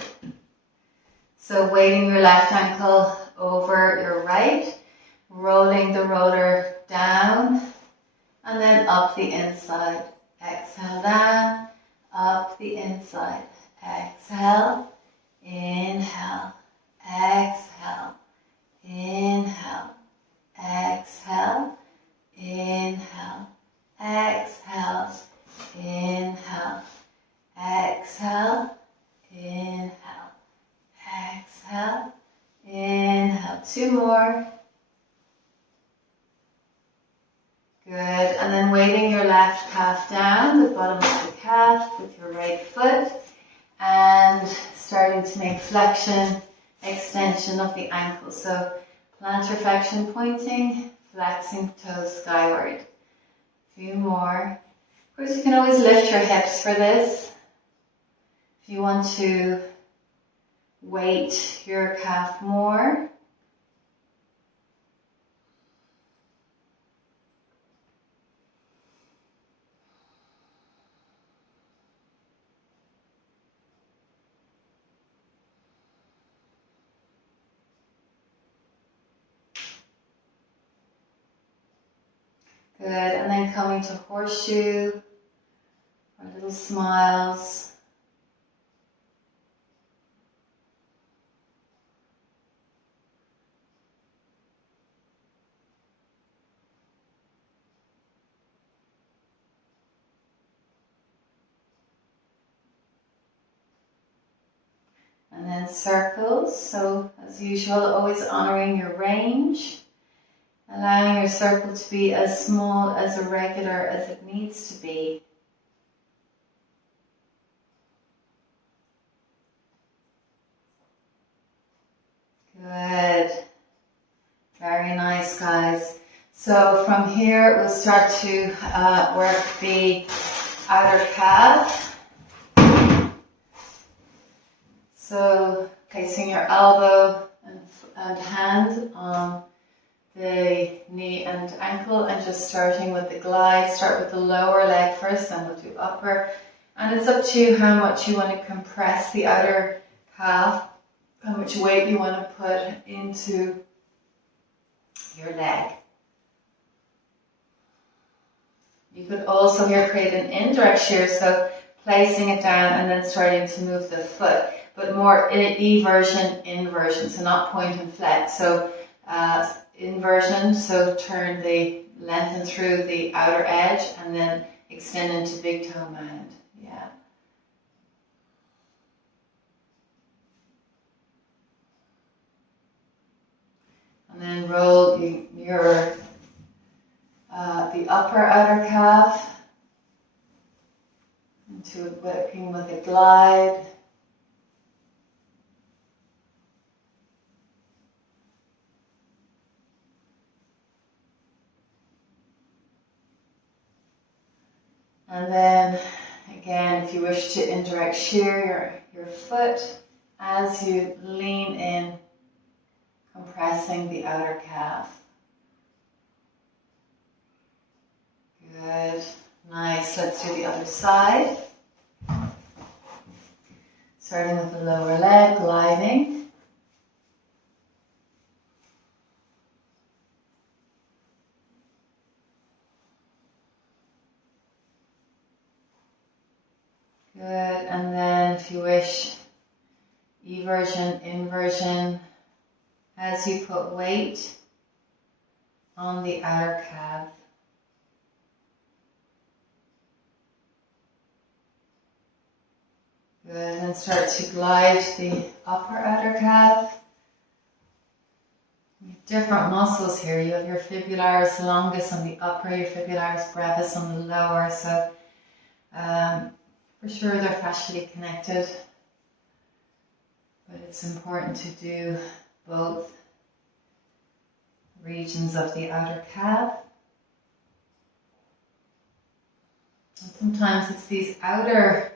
So weighting your left ankle over your right, rolling the roller down, and then up the inside. Exhale down, up the inside. Exhale, inhale, exhale, inhale, exhale, inhale, exhale, inhale, exhale, inhale, exhale, inhale. Two more. Good. And then weighting your left calf down, the bottom of the calf with your right foot, and starting to make flexion, extension of the ankle. So plantar flexion pointing, flexing toes skyward. A few more. Of course, you can always lift your hips for this. If you want to weight your calf more. Good, and then coming to horseshoe, or little smiles. And then circles, so as usual, always honoring your range. Allowing your circle to be as small, as irregular as it needs to be. Good. Very nice, guys. So from here, we'll start to work the outer calf. So placing your elbow and hand on the knee and ankle, and just starting with the glide. Start with the lower leg first, then we'll do upper. And it's up to you how much you want to compress the outer calf, how much weight you want to put into your leg. You could also here create an indirect shear, so placing it down and then starting to move the foot, but more eversion, inversion, so not point and flex. So inversion, so lengthen through the outer edge and then extend into big toe mound. Yeah. And then roll your the upper outer calf into working with a glide. And then again, if you wish to indirect shear your foot as you lean in, compressing the outer calf. Good, nice. Let's do the other side. Starting with the lower leg, gliding. Good, and then if you wish, eversion, inversion, as you put weight on the outer calf. Good, and start to glide the upper outer calf. Different muscles here. You have your fibularis longus on the upper, your fibularis brevis on the lower. So for sure they're fascially connected, but it's important to do both regions of the outer calf. And sometimes it's these outer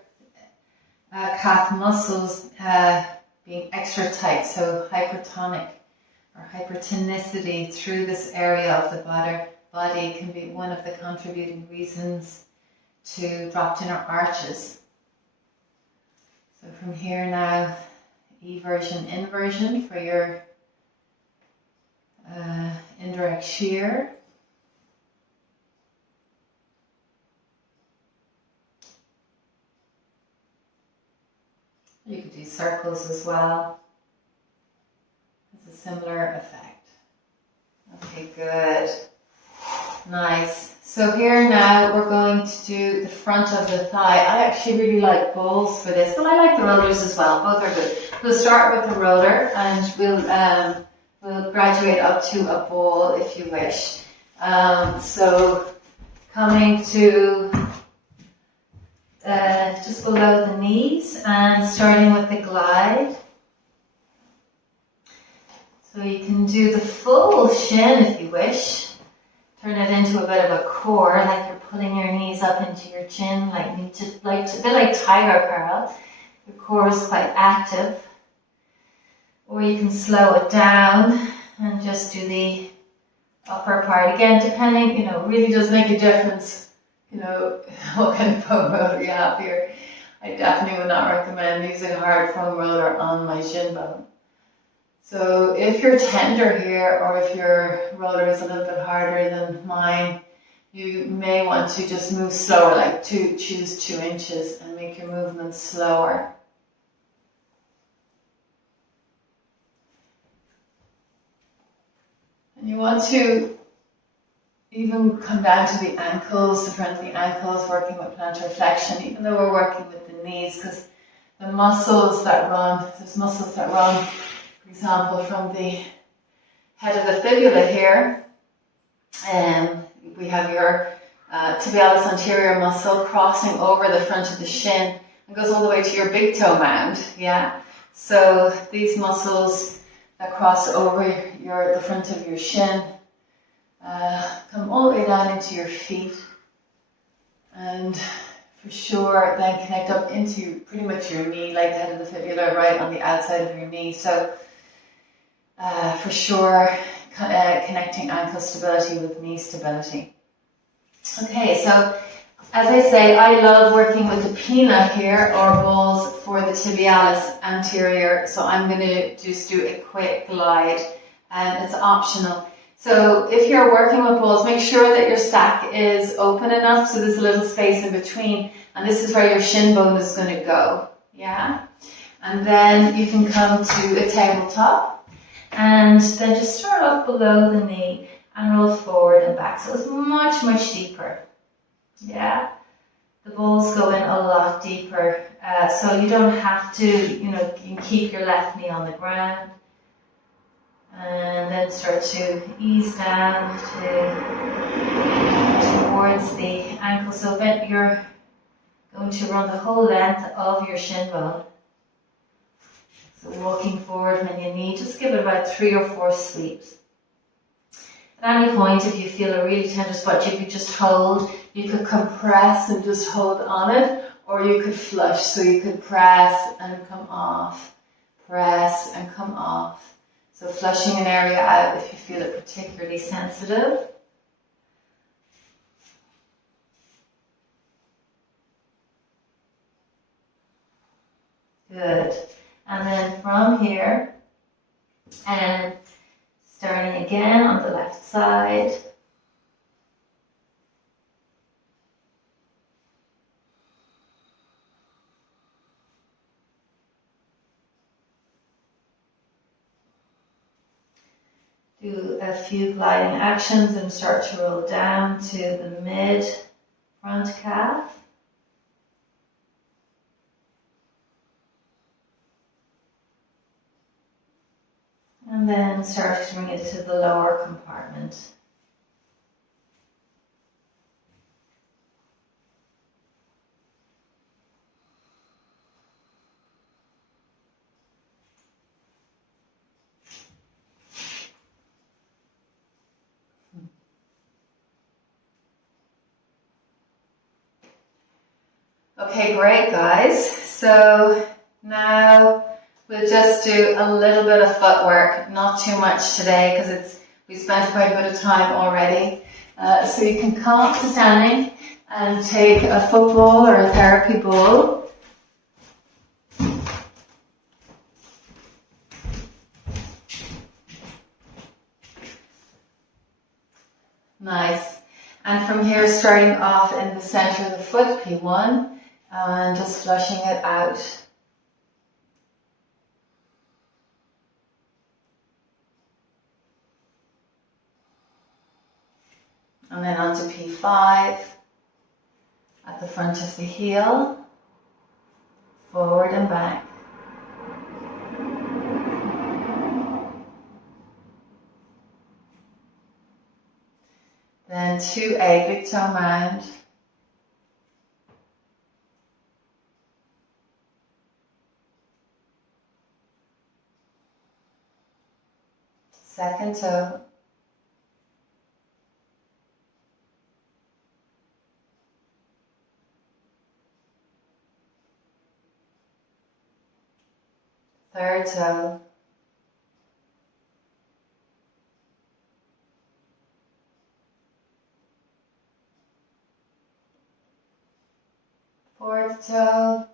calf muscles being extra tight, so hypertonic or hypertonicity through this area of the body can be one of the contributing reasons to dropped inner arches. So from here now, eversion, inversion for your indirect shear. You could do circles as well. It's a similar effect. Okay, good. Nice. So here now we're going to do the front of the thigh. I actually really like bowls for this, but I like the rollers as well. Both are good. We'll start with the roller and we'll graduate up to a bowl if you wish. So coming to just below the knees and starting with the glide. So you can do the full shin if you wish. Turn it into a bit of a core, like you're pulling your knees up into your chin, a bit like tiger curl. Your core is quite active. Or you can slow it down and just do the upper part. Again, depending, it really does make a difference, what kind of foam roller you have here. I definitely would not recommend using a hard foam roller on my shin bone. So if you're tender here, or if your roller is a little bit harder than mine, you may want to just move slower, choose 2 inches and make your movements slower. And you want to even come down to the ankles, the front of the ankles, working with plantar flexion, even though we're working with the knees, because the muscles that run, for example, from the head of the fibula here, we have your tibialis anterior muscle crossing over the front of the shin and goes all the way to your big toe mound, yeah? So these muscles that cross over the front of your shin come all the way down into your feet, and for sure then connect up into pretty much your knee, like the head of the fibula right on the outside of your knee. So for sure connecting ankle stability with knee stability. Okay, so as I say, I love working with the pinna here, or balls, for the tibialis anterior, so I'm going to just do a quick glide, and it's optional. So if you're working with balls, make sure that your sack is open enough so there's a little space in between, and this is where your shin bone is going to go, yeah? And then you can come to a tabletop, and then just start off below the knee and roll forward and back. So it's much, much deeper, yeah? The balls go in a lot deeper, so you don't have to, you can keep your left knee on the ground. And then start to ease down towards the ankle. So then you're going to run the whole length of your shin bone. So walking forward when you need, just give it about 3 or 4 sweeps. At any point, if you feel a really tender spot, you could just hold. You could compress and just hold on it, or you could flush. So you could press and come off, press and come off. So flushing an area out if you feel it particularly sensitive. Good. And then from here, and starting again on the left side. Do a few gliding actions and start to roll down to the mid front calf. And then start to bring it to the lower compartment. Okay, great guys. So now we'll just do a little bit of footwork, not too much today because we spent quite a bit of time already. So you can come up to standing and take a football or a therapy ball. Nice. And from here, starting off in the center of the foot, P1, and just flushing it out. And then onto P5, at the front of the heel, forward and back. Then 2A, big toe mound. Second toe. Third toe. Fourth toe.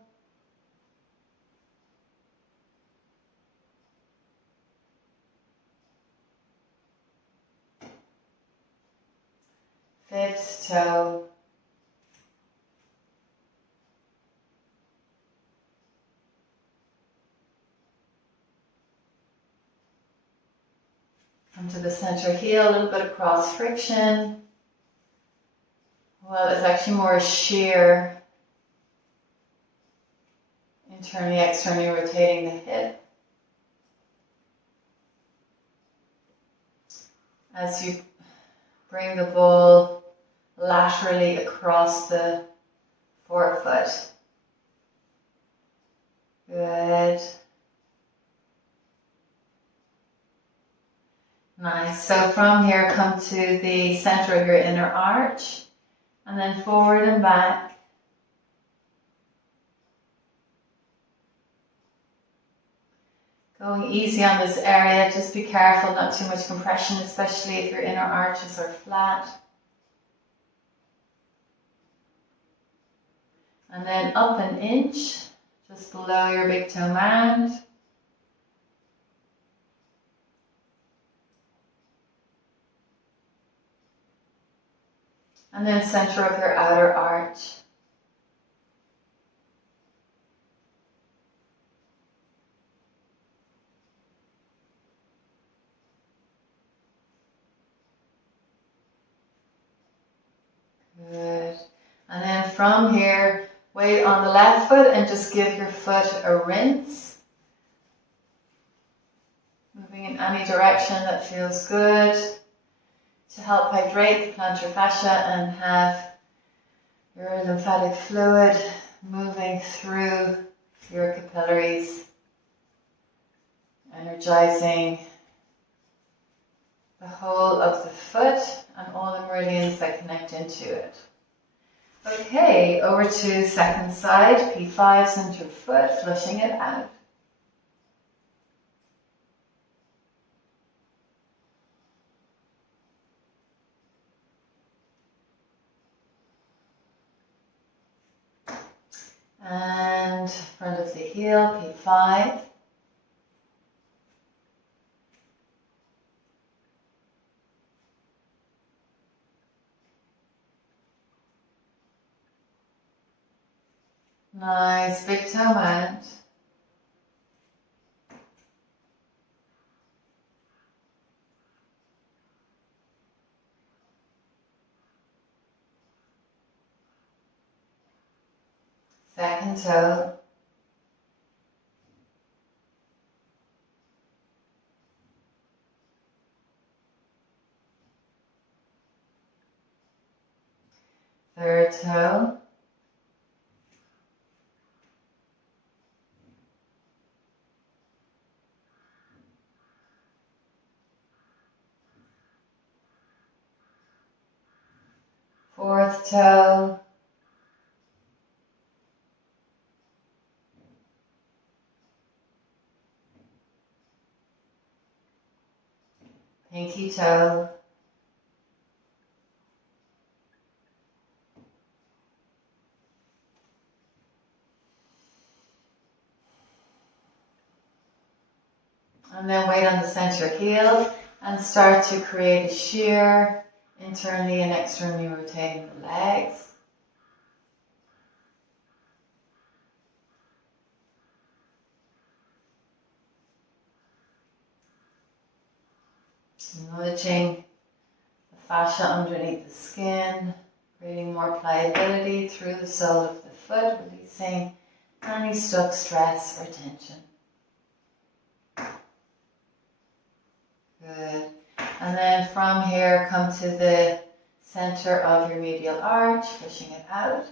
Fifth toe. Come to the center heel, a little bit of cross friction. Well, it's actually more shear. Internally, externally rotating the hip. As you bring the ball laterally across the forefoot. Good. Nice. So from here, come to the center of your inner arch, and then forward and back. Going easy on this area, just be careful, not too much compression, especially if your inner arches are flat. And then up an inch, just below your big toe mound. And then center of your outer arch. Good. And then from here, weight on the left foot and just give your foot a rinse. Moving in any direction that feels good to help hydrate the plantar fascia and have your lymphatic fluid moving through your capillaries, energizing the whole of the foot and all the meridians that connect into it. Okay, over to second side, P5, center foot, flushing it out. And front of the heel, P5. Nice, big toe mound. second toe, third toe, fourth toe, pinky toe, and then weight on the center heel and start to create a shear internally and externally rotating the legs. Acknowledging the fascia underneath the skin, creating more pliability through the sole of the foot, releasing any stuck stress or tension. Good. And then from here, come to the center of your medial arch, pushing it out.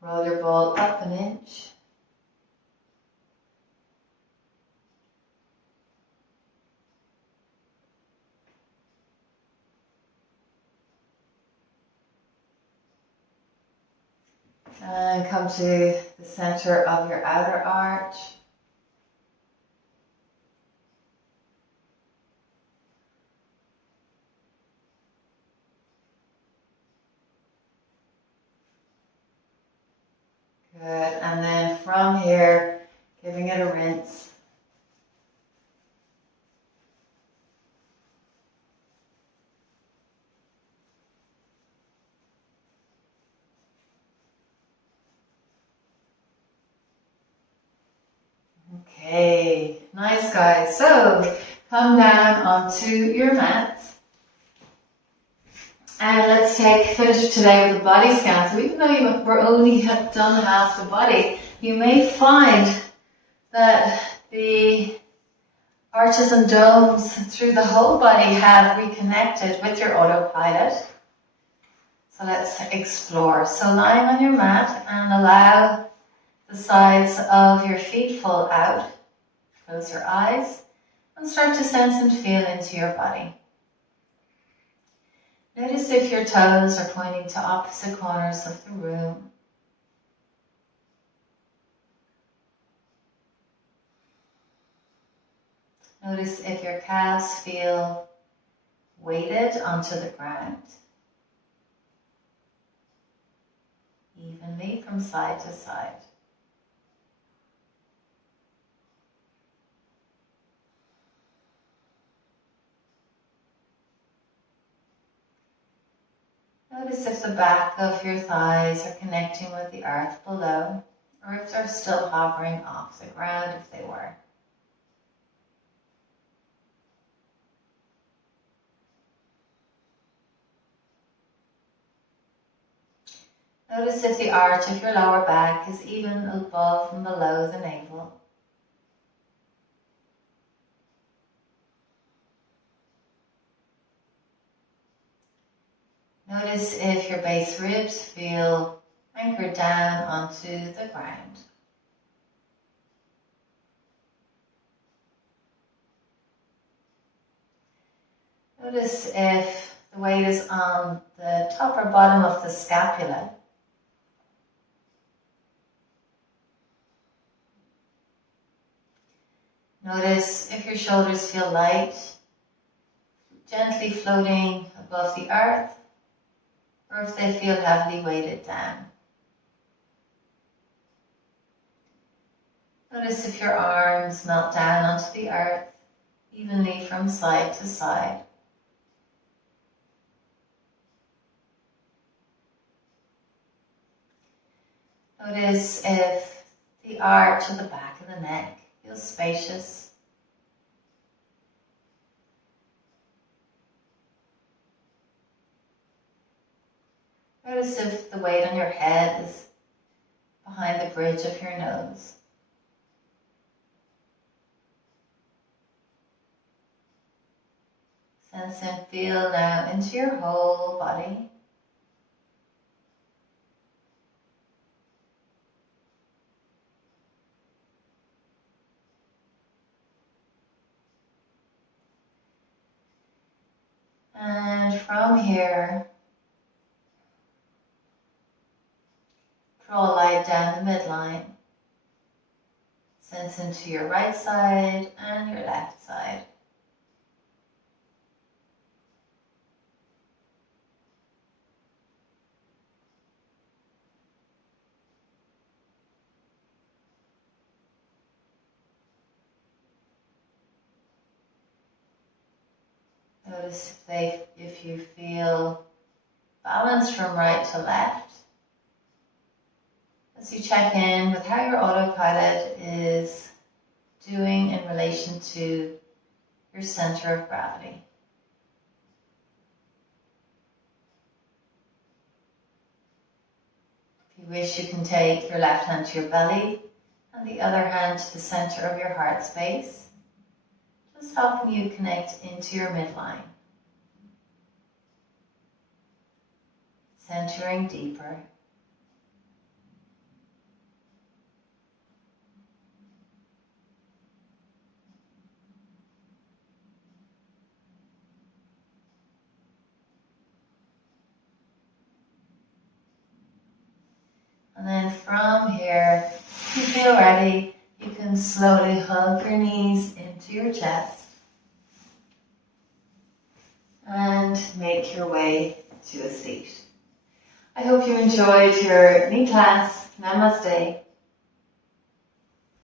Roll your ball up an inch. And come to the center of your outer arch. Good. And then from here, giving it a rinse. Okay, nice guys. So come down onto your mats. And let's finish today with a body scan. So even though you only have done half the body, you may find that the arches and domes through the whole body have reconnected with your autopilot. So let's explore. So lying on your mat and allow the sides of your feet fall out. Close your eyes and start to sense and feel into your body. Notice if your toes are pointing to opposite corners of the room. Notice if your calves feel weighted onto the ground, evenly from side to side. Notice if the back of your thighs are connecting with the earth below, or if they're still hovering off the ground if they were. Notice if the arch of your lower back is even above and below the navel. Notice if your base ribs feel anchored down onto the ground. Notice if the weight is on the top or bottom of the scapula. Notice if your shoulders feel light, gently floating above the earth, or if they feel heavily weighted down. Notice if your arms melt down onto the earth, evenly from side to side. Notice if the arch of the back of the neck feels spacious Notice if the weight on your head is behind the bridge of your nose. Sense and feel now into your whole body. And from here, draw a line down the midline. Sense into your right side and your left side. Notice if you feel balance from right to left. As you check in with how your autopilot is doing in relation to your center of gravity. If you wish, you can take your left hand to your belly and the other hand to the center of your heart space, just helping you connect into your midline. Centering deeper. And then from here, if you feel ready, you can slowly hug your knees into your chest and make your way to a seat. I hope you enjoyed your knee class. Namaste.